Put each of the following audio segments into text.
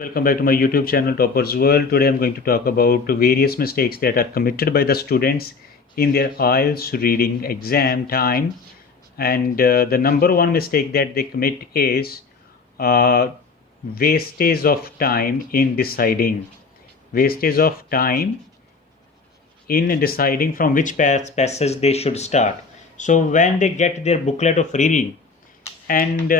Welcome back to my YouTube channel Toppers World. Today I'm going to talk about various mistakes that are committed by the students in their IELTS reading exam time. And the number one mistake that they commit is wastage of time in deciding. Wastage of time in deciding from which passage they should start. So when they get their booklet of reading, and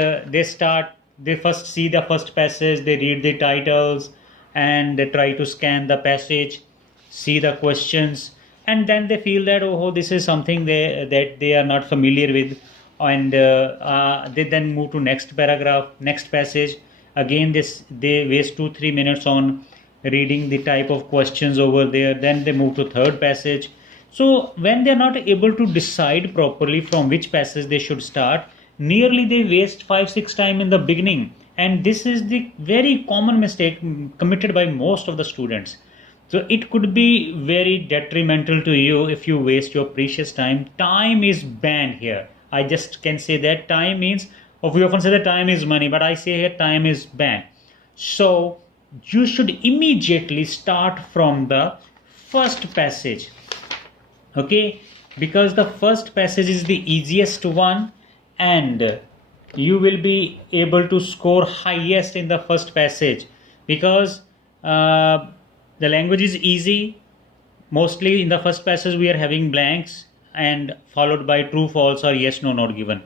they first see the first passage, they read the titles, and they try to scan the passage, see the questions, and then they feel that oh, this is something that they are not familiar with, and they then move to next paragraph, next passage. Again, they waste 2-3 minutes on reading the type of questions over there, then they move to third passage. So when they're not able to decide properly from which passage they should start, nearly they waste 5-6 time in the beginning, and this is the very common mistake committed by most of the students. So it could be very detrimental to you if you waste your precious time. Time is banned here. I just can say that time means, or we often say that time is money, but I say here time is banned. So you should immediately start from the first passage, okay, because the first passage is the easiest one, and you will be able to score highest in the first passage because the language is easy. Mostly in the first passage we are having blanks and followed by true, false, or yes, no, not given.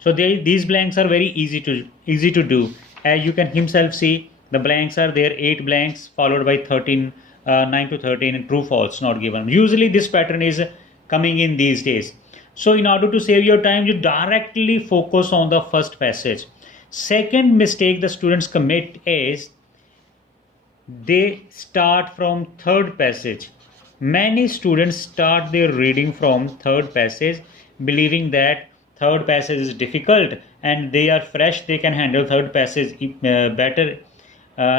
So these blanks are very easy to do. As you can himself see, the blanks are there, 8 blanks followed by 13, 9 to 13, and true, false, not given. Usually this pattern is coming in these days. So in order to save your time, you directly focus on the first passage. Second mistake the students commit is they start from third passage. Many students start their reading from third passage, believing that third passage is difficult and they are fresh, they can handle third passage better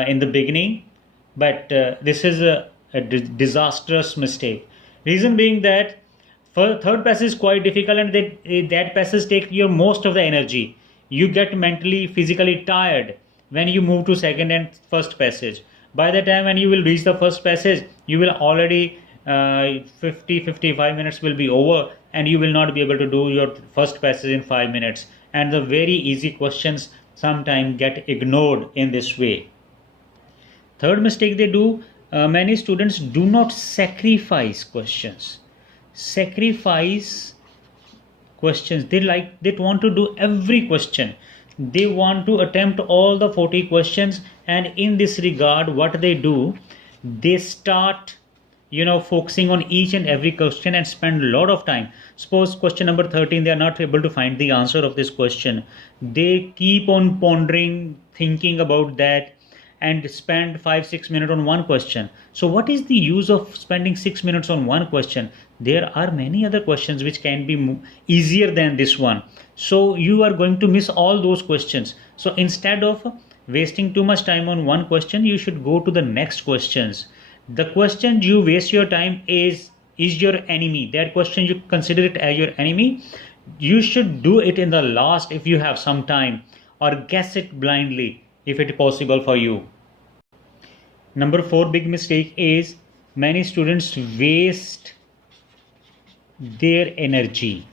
in the beginning. But this is a disastrous mistake. Reason being that third passage is quite difficult, and that passage takes your most of the energy. You get mentally, physically tired when you move to second and first passage. By the time when you will reach the first passage, you will already 50-55 minutes will be over, and you will not be able to do your first passage in 5 minutes. And the very easy questions sometimes get ignored in this way. Third mistake they do, many students do not sacrifice questions. Sacrifice questions. They want to do every question. They want to attempt all the 40 questions, and in this regard what they do, they start focusing on each and every question and spend a lot of time. Suppose question number 13, they are not able to find the answer of this question. They keep on pondering, thinking about that, and spend 5-6 minutes on one question. So what is the use of spending 6 minutes on one question? There are many other questions which can be easier than this one. So you are going to miss all those questions. So instead of wasting too much time on one question, you should go to the next questions. The question you waste your time is your enemy. That question you consider it as your enemy. You should do it in the last if you have some time, or guess it blindly if it is possible for you. Number 4 big mistake is many students waste their energy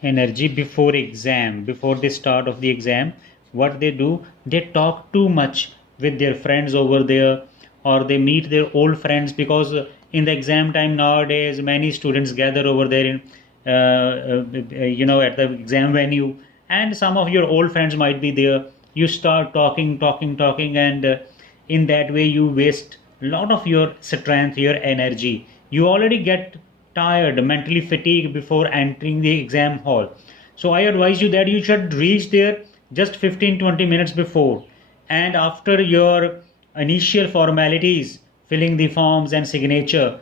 before exam, before the start of the exam. What they do, they talk too much with their friends over there, or they meet their old friends, because in the exam time nowadays many students gather over there in at the exam venue, and some of your old friends might be there. You start talking, and in that way you waste a lot of your strength, your energy. You already get tired, mentally fatigued before entering the exam hall. So I advise you that you should reach there just 15-20 minutes before, and after your initial formalities, filling the forms and signature,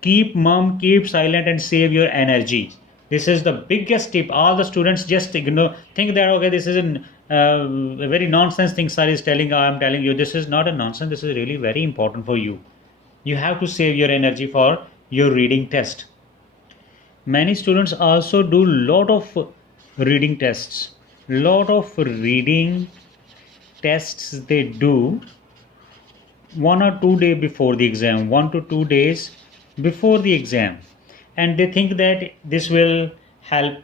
keep mum, keep silent, and save your energy. This is the biggest tip. All the students just ignore, think that okay, this is a very nonsense thing sir is telling. I am telling you, this is not a nonsense. This is really very important for you. You have to save your energy for your reading test. Many students also do lot of reading tests, lot of reading tests they do 1 or 2 days before the exam, 1 to 2 days before the exam, and they think that this will help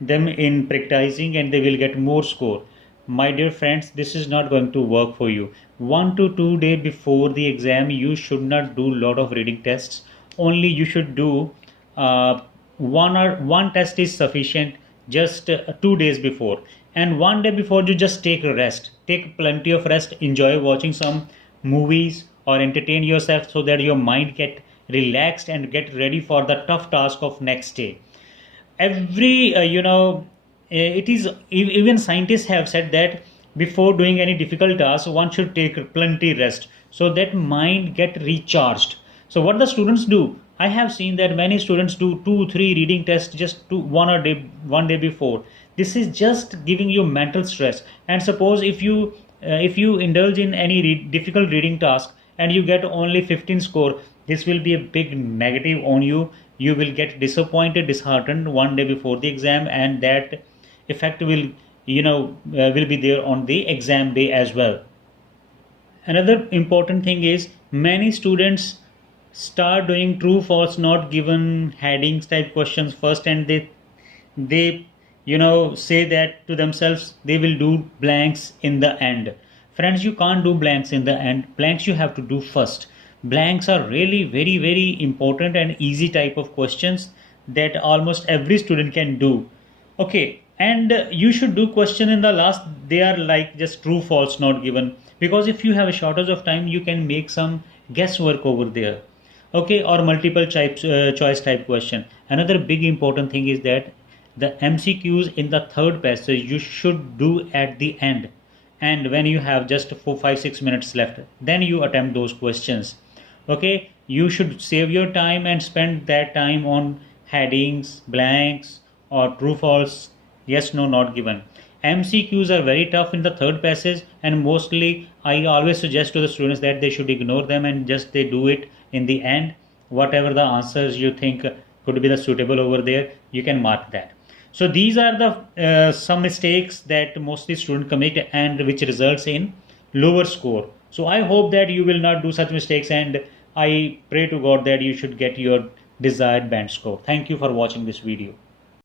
them in practicing and they will get more score. My dear friends, this is not going to work for you. 1 to 2 days before the exam, you should not do lot of reading tests. Only you should do one test is sufficient, just 2 days before, and 1 day before you just take a rest, take plenty of rest, enjoy watching some movies or entertain yourself so that your mind get relaxed and get ready for the tough task of next day. Every it is even scientists have said that before doing any difficult task one should take plenty rest so that mind get recharged. So what the students do, I have seen that many students do 2 3 reading tests just to 1 day before. This is just giving you mental stress. And suppose if you indulge in any difficult reading task and you get only 15 score, this will be a big negative on you. You will get disappointed, disheartened 1 day before the exam, and that effect will will be there on the exam day as well. Another important thing is many students start doing true false not given headings type questions first, and they say that to themselves they will do blanks in the end. Friends, you can't do blanks in the end. Blanks you have to do first. Blanks are really very very important and easy type of questions that almost every student can do. Okay, and you should do question in the last. They are like just true false not given, because if you have a shortage of time you can make some guesswork over there. Okay, or multiple choice type question. Another big important thing is that the MCQs in the third passage you should do at the end, and when you have just 4 5 6 minutes left, then you attempt those questions. Okay, you should save your time and spend that time on headings, blanks, or true false, yes no not given. MCQs are very tough in the third passage, and mostly I always suggest to the students that they should ignore them and just they do it in the end. Whatever the answers you think could be the suitable over there, you can mark that. So these are the some mistakes that mostly students commit and which results in lower score. So I hope that you will not do such mistakes, and I pray to God that you should get your desired band score. Thank you for watching this video.